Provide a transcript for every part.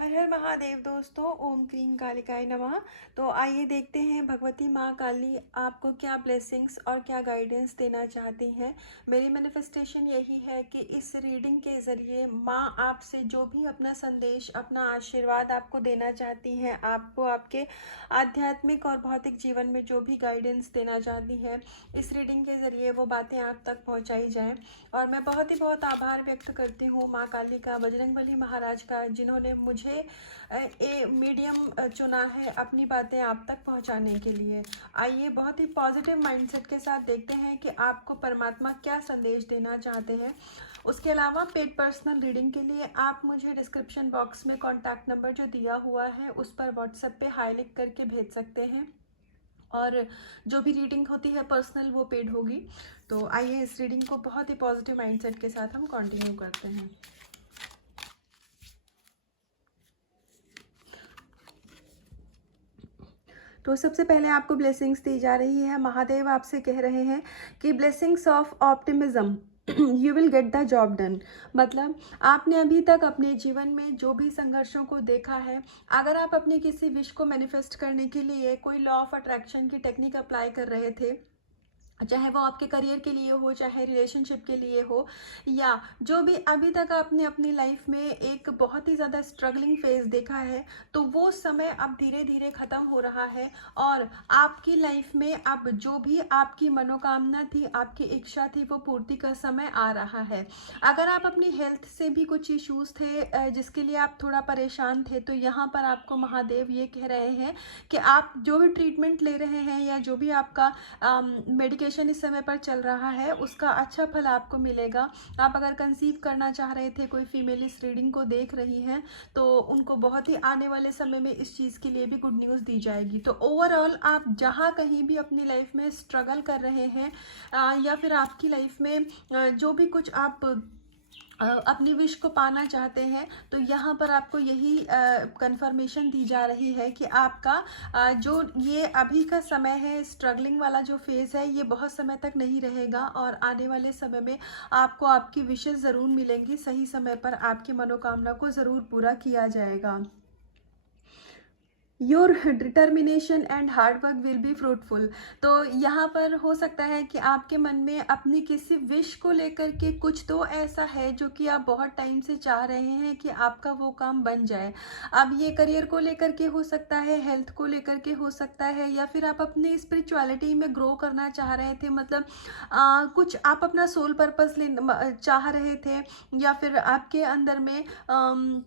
हर हर महादेव दोस्तों, ओम क्रीम कालिकाय नमः। तो आइए देखते हैं भगवती माँ काली आपको क्या ब्लेसिंग्स और क्या गाइडेंस देना चाहती हैं। मेरी मैनिफेस्टेशन यही है कि इस रीडिंग के ज़रिए माँ आपसे जो भी अपना संदेश, अपना आशीर्वाद आपको देना चाहती हैं, आपको आपके आध्यात्मिक और भौतिक जीवन में जो भी गाइडेंस देना चाहती हैं, इस रीडिंग के ज़रिए वो बातें आप तक पहुँचाई जाएँ। और मैं बहुत ही बहुत आभार व्यक्त करती हूँ माँ काली का, बजरंगबली महाराज का, जिन्होंने मुझे ए मीडियम चुना है अपनी बातें आप तक पहुंचाने के लिए। आइए बहुत ही पॉजिटिव माइंडसेट के साथ देखते हैं कि आपको परमात्मा क्या संदेश देना चाहते हैं। उसके अलावा पेड पर्सनल रीडिंग के लिए आप मुझे डिस्क्रिप्शन बॉक्स में कॉन्टैक्ट नंबर जो दिया हुआ है उस पर व्हाट्सएप पे हाई लिख करके भेज सकते हैं। और जो भी रीडिंग होती है पर्सनल वो पेड होगी। तो आइए इस रीडिंग को बहुत ही पॉजिटिव माइंडसेट के साथ हम कंटिन्यू करते हैं। तो सबसे पहले आपको ब्लेसिंग्स दी जा रही है। महादेव आपसे कह रहे हैं कि blessings of optimism, you will get the job done. मतलब आपने अभी तक अपने जीवन में जो भी संघर्षों को देखा है, अगर आप अपने किसी विश को मैनिफेस्ट करने के लिए कोई लॉ ऑफ अट्रैक्शन की टेक्निक अप्लाई कर रहे थे, चाहे वो आपके करियर के लिए हो, चाहे रिलेशनशिप के लिए हो, या जो भी अभी तक आपने अपनी लाइफ में एक बहुत ही ज़्यादा स्ट्रगलिंग फेज देखा है, तो वो समय अब धीरे धीरे ख़त्म हो रहा है। और आपकी लाइफ में अब जो भी आपकी मनोकामना थी, आपकी इच्छा थी, वो पूर्ति का समय आ रहा है। अगर आप अपनी हेल्थ से भी कुछ इश्यूज थे जिसके लिए आप थोड़ा परेशान थे, तो यहाँ पर आपको महादेव ये कह रहे हैं कि आप जो भी ट्रीटमेंट ले रहे हैं या जो भी आपका मेडिकेशन इस समय पर चल रहा है, उसका अच्छा फल आपको मिलेगा। आप अगर कंसीव करना चाह रहे थे, कोई फीमेल इस रीडिंग को देख रही हैं, तो उनको बहुत ही आने वाले समय में इस चीज़ के लिए भी गुड न्यूज़ दी जाएगी। तो ओवरऑल आप जहाँ कहीं भी अपनी लाइफ में स्ट्रगल कर रहे हैं, या फिर आपकी लाइफ में जो भी कुछ आप अपनी विश को पाना चाहते हैं, तो यहाँ पर आपको यही कंफर्मेशन दी जा रही है कि आपका जो ये अभी का समय है, स्ट्रगलिंग वाला जो फेज़ है, ये बहुत समय तक नहीं रहेगा। और आने वाले समय में आपको आपकी विशेष ज़रूर मिलेंगी, सही समय पर आपकी मनोकामना को ज़रूर पूरा किया जाएगा। Your determination and hard work will be fruitful. तो यहाँ पर हो सकता है कि आपके मन में अपनी किसी विश को लेकर के कुछ तो ऐसा है जो कि आप बहुत टाइम से चाह रहे हैं कि आपका वो काम बन जाए। अब ये करियर को लेकर के हो सकता है, हेल्थ को लेकर के हो सकता है, या फिर आप अपनी स्पिरिचुअलिटी में ग्रो करना चाह रहे थे। मतलब कुछ आप अपना सोल पर्पस चाह रहे थे, या फिर आपके अंदर में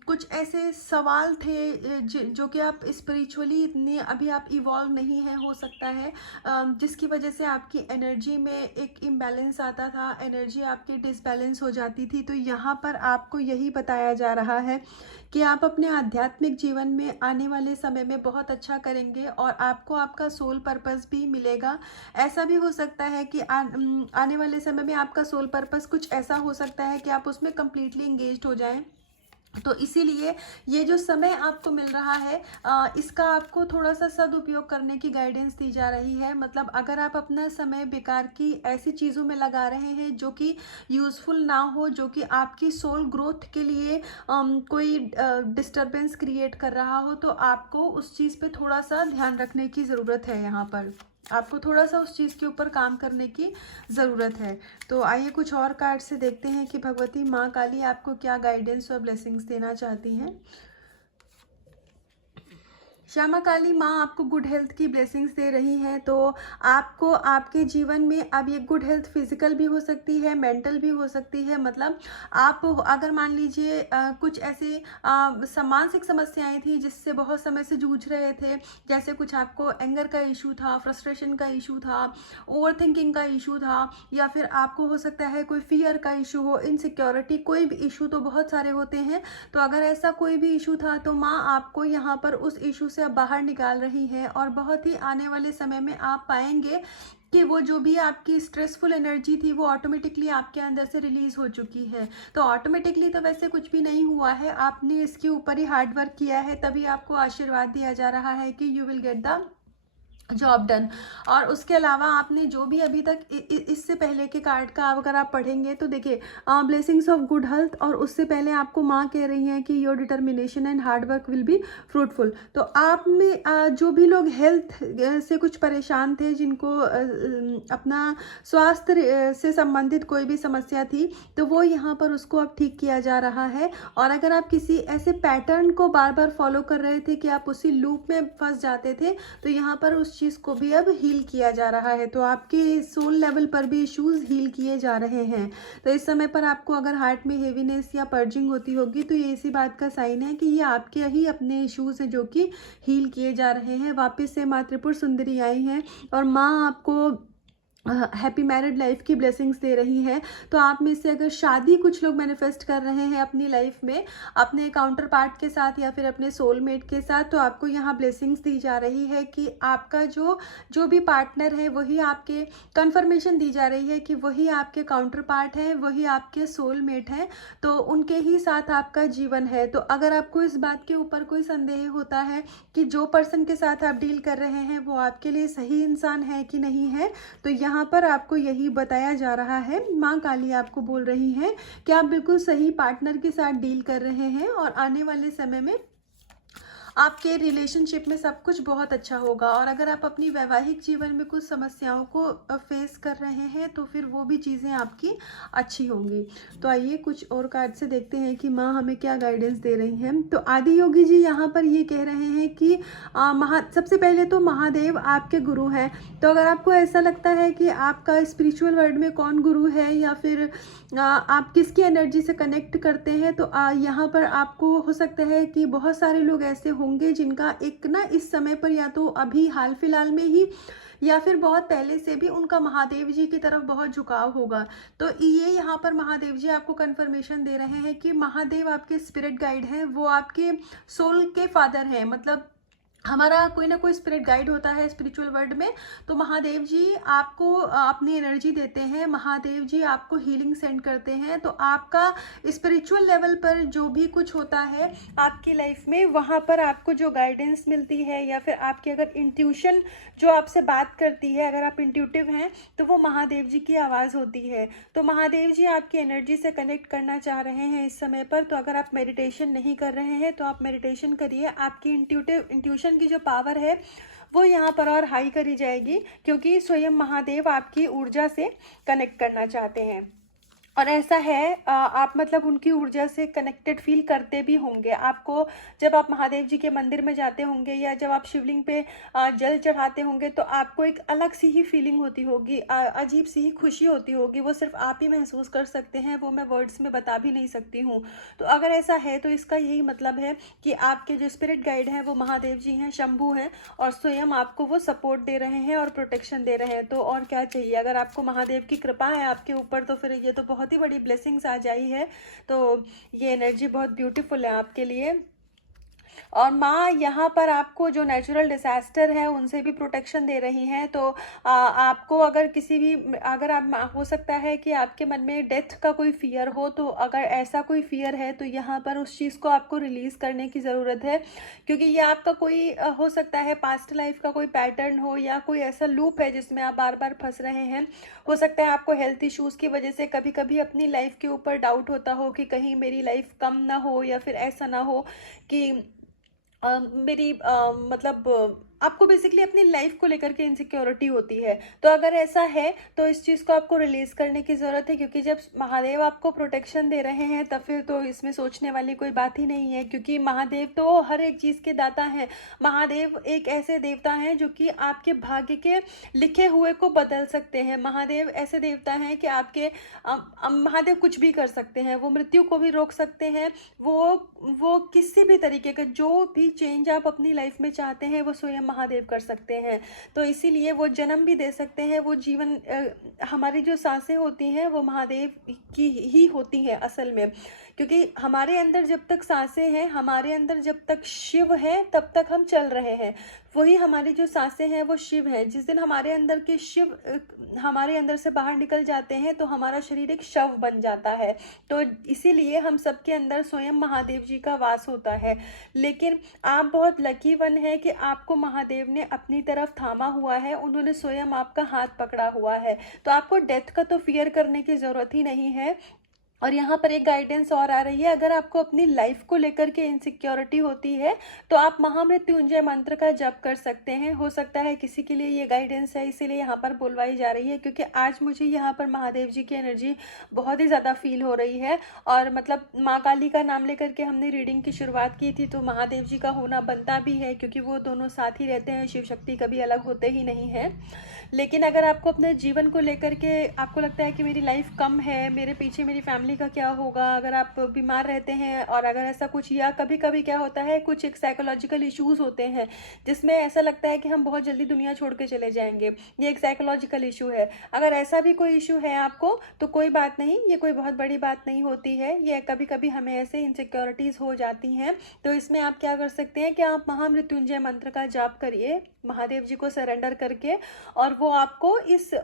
कुछ ऐसे सवाल थे जो कि आप स्पिरिचुअली इतने अभी आप इवॉल्व नहीं है, हो सकता है जिसकी वजह से आपकी एनर्जी में एक इम्बैलेंस आता था, एनर्जी आपकी डिसबैलेंस हो जाती थी। तो यहाँ पर आपको यही बताया जा रहा है कि आप अपने आध्यात्मिक जीवन में आने वाले समय में बहुत अच्छा करेंगे और आपको आपका सोल पर्पस भी मिलेगा। ऐसा भी हो सकता है कि आने वाले समय में आपका सोल पर्पस कुछ ऐसा हो सकता है कि आप उसमें कंप्लीटली इंगेज्ड हो जाएं। तो इसीलिए ये जो समय आपको मिल रहा है, इसका आपको थोड़ा सा सदुपयोग करने की गाइडेंस दी जा रही है। मतलब अगर आप अपना समय बेकार की ऐसी चीज़ों में लगा रहे हैं जो कि यूज़फुल ना हो, जो कि आपकी सोल ग्रोथ के लिए कोई डिस्टरबेंस क्रिएट कर रहा हो, तो आपको उस चीज़ पे थोड़ा सा ध्यान रखने की ज़रूरत है। यहाँ पर आपको थोड़ा सा उस चीज़ के ऊपर काम करने की ज़रूरत है। तो आइए कुछ और कार्ड से देखते हैं कि भगवती माँ काली आपको क्या गाइडेंस और ब्लेसिंग्स देना चाहती हैं। श्यामा काली माँ आपको गुड हेल्थ की ब्लेसिंग्स दे रही हैं। तो आपको आपके जीवन में अब ये गुड हेल्थ फिजिकल भी हो सकती है, मेंटल भी हो सकती है। मतलब आप अगर मान लीजिए कुछ ऐसी मानसिक समस्याएं थी जिससे बहुत समय से जूझ रहे थे, जैसे कुछ आपको एंगर का इशू था, फ्रस्ट्रेशन का इशू था, ओवर थिंकिंग का इशू था, या फिर आपको हो सकता है कोई फियर का इशू हो, इनसिक्योरिटी, कोई भी इशू तो बहुत सारे होते हैं। तो अगर ऐसा कोई भी इशू था, तो माँ आपको यहाँ पर उस इशू से अब बाहर निकाल रही है, और बहुत ही आने वाले समय में आप पाएंगे कि वो जो भी आपकी स्ट्रेसफुल एनर्जी थी वो ऑटोमेटिकली आपके अंदर से रिलीज हो चुकी है। तो ऑटोमेटिकली तो वैसे कुछ भी नहीं हुआ है, आपने इसके ऊपर ही हार्ड वर्क किया है, तभी आपको आशीर्वाद दिया जा रहा है कि you will get the job done. और उसके अलावा आपने जो भी अभी तक इससे पहले के कार्ड का अगर आप पढ़ेंगे तो देखिए ब्लेसिंग्स ऑफ गुड हेल्थ, और उससे पहले आपको माँ कह रही हैं कि your determination and hard work will be fruitful. तो आप में जो भी लोग हेल्थ से कुछ परेशान थे, जिनको अपना स्वास्थ्य से संबंधित कोई भी समस्या थी, तो वो यहाँ पर उसको अब ठीक किया जा रहा है। और अगर आप किसी ऐसे पैटर्न को बार बार फॉलो कर रहे थे कि आप उसी लूप में फंस जाते थे, तो यहाँ पर उस चीज़ को भी अब हील किया जा रहा है। तो आपके सोल लेवल पर भी इश्यूज हील किए जा रहे हैं। तो इस समय पर आपको अगर हार्ट में हेवीनेस या पर्जिंग होती होगी, तो ये इसी बात का साइन है कि ये आपके ही अपने इश्यूज हैं जो कि हील किए जा रहे हैं। वापस से माँ त्रिपुर सुंदरी आई हैं और माँ आपको हैप्पी मैरिड लाइफ की ब्लेसिंग्स दे रही है। तो आप में से अगर शादी कुछ लोग मैनिफेस्ट कर रहे हैं अपनी लाइफ में अपने काउंटर पार्ट के साथ या फिर अपने सोलमेट के साथ, तो आपको यहाँ ब्लेसिंग्स दी जा रही है कि आपका जो भी पार्टनर है वही आपके कंफर्मेशन दी जा रही है कि वही आपके काउंटर पार्ट है, वही आपके सोलमेट हैं, तो उनके ही साथ आपका जीवन है। तो अगर आपको इस बात के ऊपर कोई संदेह होता है कि जो पर्सन के साथ आप डील कर रहे हैं वो आपके लिए सही इंसान है कि नहीं है, तो यहाँ पर आपको यही बताया जा रहा है। माँ काली आपको बोल रही हैं कि आप बिल्कुल सही पार्टनर के साथ डील कर रहे हैं और आने वाले समय में आपके रिलेशनशिप में सब कुछ बहुत अच्छा होगा। और अगर आप अपनी वैवाहिक जीवन में कुछ समस्याओं को फेस कर रहे हैं तो फिर वो भी चीज़ें आपकी अच्छी होंगी। तो आइए कुछ और कार्ड से देखते हैं कि माँ हमें क्या गाइडेंस दे रही हैं। तो आदि योगी जी यहाँ पर ये कह रहे हैं कि सबसे पहले तो महादेव आपके गुरु हैं। तो अगर आपको ऐसा लगता है कि आपका स्पिरिचुअल वर्ल्ड में कौन गुरु है या फिर आप किसकी एनर्जी से कनेक्ट करते हैं, तो यहाँ पर आपको हो सकता है कि बहुत सारे लोग ऐसे होंगे जिनका एक ना इस समय पर या तो अभी हाल फिलहाल में ही या फिर बहुत पहले से भी उनका महादेव जी की तरफ बहुत झुकाव होगा। तो ये यहाँ पर महादेव जी आपको कंफर्मेशन दे रहे हैं कि महादेव आपके स्पिरिट गाइड हैं, वो आपके सोल के फादर हैं। मतलब हमारा कोई ना कोई स्पिरिट गाइड होता है स्पिरिचुअल वर्ल्ड में, तो महादेव जी आपको अपनी एनर्जी देते हैं, महादेव जी आपको हीलिंग सेंड करते हैं। तो आपका स्पिरिचुअल लेवल पर जो भी कुछ होता है आपकी लाइफ में, वहाँ पर आपको जो गाइडेंस मिलती है या फिर आपकी अगर इंट्यूशन जो आपसे बात करती है, अगर आप इंट्यूटिव हैं, तो वो महादेव जी की आवाज़ होती है। तो महादेव जी आपकी एनर्जी से कनेक्ट करना चाह रहे हैं इस समय पर। तो अगर आप मेडिटेशन नहीं कर रहे हैं तो आप मेडिटेशन करिए, आपकी इंट्यूशन की जो पावर है वो यहाँ पर और हाई करी जाएगी, क्योंकि स्वयं महादेव आपकी ऊर्जा से कनेक्ट करना चाहते हैं। और ऐसा है आप मतलब उनकी ऊर्जा से कनेक्टेड फील करते भी होंगे। आपको जब आप महादेव जी के मंदिर में जाते होंगे या जब आप शिवलिंग पे जल चढ़ाते होंगे, तो आपको एक अलग सी ही फीलिंग होती होगी, अजीब सी ही खुशी होती होगी। वो सिर्फ आप ही महसूस कर सकते हैं, वो मैं वर्ड्स में बता भी नहीं सकती हूँ। तो अगर ऐसा है तो इसका यही मतलब है कि आपके जो स्पिरिट गाइड हैं वो महादेव जी हैं, शंभू हैं, और स्वयं आपको वो सपोर्ट दे रहे हैं और प्रोटेक्शन दे रहे हैं। तो और क्या चाहिए? अगर आपको महादेव की कृपा है आपके ऊपर, तो फिर ये तो बहुत ही बड़ी ब्लेसिंग्स आ जाई है। तो ये एनर्जी बहुत ब्यूटीफुल है आपके लिए। और माँ यहाँ पर आपको जो नेचुरल डिजास्टर है उनसे भी प्रोटेक्शन दे रही हैं। तो आपको अगर किसी भी अगर आप हो सकता है कि आपके मन में डेथ का कोई फियर हो, तो अगर ऐसा कोई फियर है तो यहाँ पर उस चीज़ को आपको रिलीज़ करने की ज़रूरत है, क्योंकि ये आपका कोई हो सकता है पास्ट लाइफ का कोई पैटर्न हो या कोई ऐसा लूप है जिसमें आप बार बार फंस रहे हैं। हो सकता है आपको हेल्थ इश्यूज़ की वजह से कभी कभी अपनी लाइफ के ऊपर डाउट होता हो कि कहीं मेरी लाइफ कम ना हो, या फिर ऐसा ना हो कि मेरी मतलब आपको बेसिकली अपनी लाइफ को लेकर के इनसिक्योरिटी होती है। तो अगर ऐसा है तो इस चीज़ को आपको रिलीज करने की ज़रूरत है, क्योंकि जब महादेव आपको प्रोटेक्शन दे रहे हैं तब फिर तो इसमें सोचने वाली कोई बात ही नहीं है, क्योंकि महादेव तो हर एक चीज़ के दाता हैं। महादेव एक ऐसे देवता हैं जो कि आपके भाग्य के लिखे हुए को बदल सकते हैं। महादेव ऐसे देवता हैं कि आपके महादेव कुछ भी कर सकते हैं, वो मृत्यु को भी रोक सकते हैं। वो किसी भी तरीके का जो भी चेंज आप अपनी लाइफ में चाहते हैं वो स्वयं महादेव कर सकते हैं। तो इसीलिए वो जन्म भी दे सकते हैं, वो जीवन हमारी जो सांसें होती हैं वो महादेव की ही होती हैं असल में, क्योंकि हमारे अंदर जब तक सांसें हैं, हमारे अंदर जब तक शिव है तब तक हम चल रहे हैं। वही हमारी जो सांसें हैं वो शिव हैं। जिस दिन हमारे अंदर के शिव हमारे अंदर से बाहर निकल जाते हैं तो हमारा शरीर एक शव बन जाता है। तो इसीलिए हम सबके अंदर स्वयं महादेव जी का वास होता है। लेकिन आप बहुत लकी वन है कि आपको महादेव महादेव ने अपनी तरफ थामा हुआ है, उन्होंने स्वयं आपका हाथ पकड़ा हुआ है। तो आपको डेथ का तो फियर करने की ज़रूरत ही नहीं है। और यहाँ पर एक गाइडेंस और आ रही है, अगर आपको अपनी लाइफ को लेकर के इनसिक्योरिटी होती है तो आप महामृत्युंजय मंत्र का जप कर सकते हैं। हो सकता है किसी के लिए ये गाइडेंस है, इसीलिए यहाँ पर बुलवाई जा रही है, क्योंकि आज मुझे यहाँ पर महादेव जी की एनर्जी बहुत ही ज़्यादा फील हो रही है। और मतलब माँ काली का नाम लेकर के हमने रीडिंग की शुरुआत की थी, तो महादेव जी का होना बनता भी है, क्योंकि वो दोनों साथ ही रहते हैं, शिव शक्ति कभी अलग होते ही नहीं हैं। लेकिन अगर आपको अपने जीवन को लेकर के आपको लगता है कि मेरी लाइफ कम है, मेरे पीछे मेरी फैमिली का क्या होगा, अगर आप बीमार रहते हैं और अगर ऐसा कुछ, या कभी कभी क्या होता है कुछ एक साइकोलॉजिकल इश्यूज होते हैं जिसमें ऐसा लगता है कि हम बहुत जल्दी दुनिया छोड़ के चले जाएंगे, ये एक साइकोलॉजिकल इशू है। अगर ऐसा भी कोई इशू है आपको तो कोई बात नहीं, ये कोई बहुत बड़ी बात नहीं होती है, ये कभी कभी हमें ऐसे इनसिक्योरिटीज़ हो जाती हैं। तो इसमें आप क्या कर सकते हैं कि आप महामृत्युंजय मंत्र का जाप करिए महादेव जी को सरेंडर करके, और वो आपको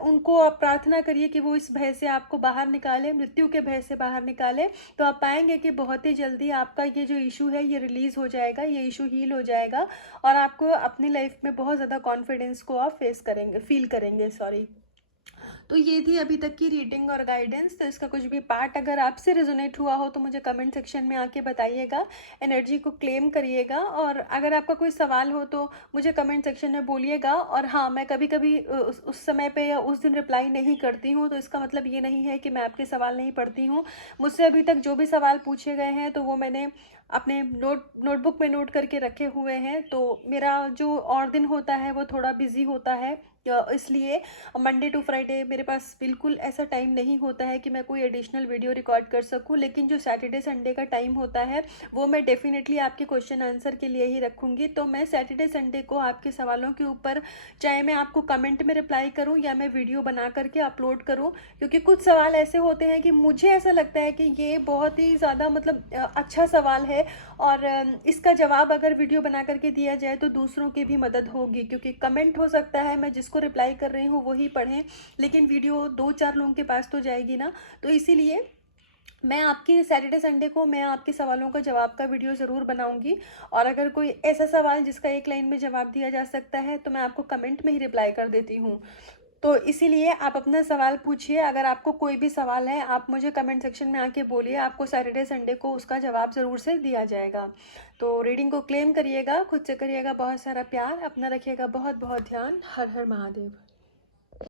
उनको आप प्रार्थना करिए कि वो इस भय से आपको बाहर निकाले, मृत्यु के भय से बाहर निकाले। तो आप पाएंगे कि बहुत ही जल्दी आपका ये जो इशू है ये रिलीज हो जाएगा, ये इशू हील हो जाएगा, और आपको अपनी लाइफ में बहुत ज़्यादा कॉन्फिडेंस को आप फील करेंगे। सॉरी। तो ये थी अभी तक की रीडिंग और गाइडेंस। तो इसका कुछ भी पार्ट अगर आपसे रेजोनेट हुआ हो तो मुझे कमेंट सेक्शन में आके बताइएगा, एनर्जी को क्लेम करिएगा, और अगर आपका कोई सवाल हो तो मुझे कमेंट सेक्शन में बोलिएगा। और हाँ, मैं कभी कभी उस समय पे या उस दिन रिप्लाई नहीं करती हूँ, तो इसका मतलब ये नहीं है कि मैं आपके सवाल नहीं पढ़ती हूँ। मुझसे अभी तक जो भी सवाल पूछे गए हैं तो वो मैंने अपने नोटबुक में नोट करके रखे हुए हैं। तो मेरा जो और दिन होता है वो थोड़ा बिजी होता है, इसलिए मंडे टू फ्राइडे मेरे पास बिल्कुल ऐसा टाइम नहीं होता है कि मैं कोई एडिशनल वीडियो रिकॉर्ड कर सकूं। लेकिन जो सैटरडे संडे का टाइम होता है वो मैं डेफिनेटली आपके क्वेश्चन आंसर के लिए ही रखूंगी। तो मैं सैटरडे संडे को आपके सवालों के ऊपर, चाहे मैं आपको कमेंट में रिप्लाई करूं या मैं वीडियो बना करके अपलोड करूं, क्योंकि कुछ सवाल ऐसे होते हैं कि मुझे ऐसा लगता है कि ये बहुत ही ज़्यादा मतलब अच्छा सवाल है, और इसका जवाब अगर वीडियो बना करके दिया जाए तो दूसरों की भी मदद होगी। क्योंकि कमेंट हो सकता है मैं जिसको रिप्लाई कर रही हूँ वही पढ़ें, लेकिन वीडियो 2-4 लोगों के पास तो जाएगी ना। तो इसीलिए मैं आपकी सैटरडे संडे को मैं आपके सवालों का जवाब का वीडियो ज़रूर बनाऊंगी। और अगर कोई ऐसा सवाल जिसका एक लाइन में जवाब दिया जा सकता है तो मैं आपको कमेंट में ही रिप्लाई कर देती हूँ। तो इसीलिए आप अपना सवाल पूछिए। अगर आपको कोई भी सवाल है आप मुझे कमेंट सेक्शन में आके बोलिए, आपको सैटरडे संडे को उसका जवाब ज़रूर से दिया जाएगा। तो रीडिंग को क्लेम करिएगा, खुद से करिएगा बहुत सारा प्यार, अपना रखिएगा बहुत बहुत ध्यान। हर हर महादेव।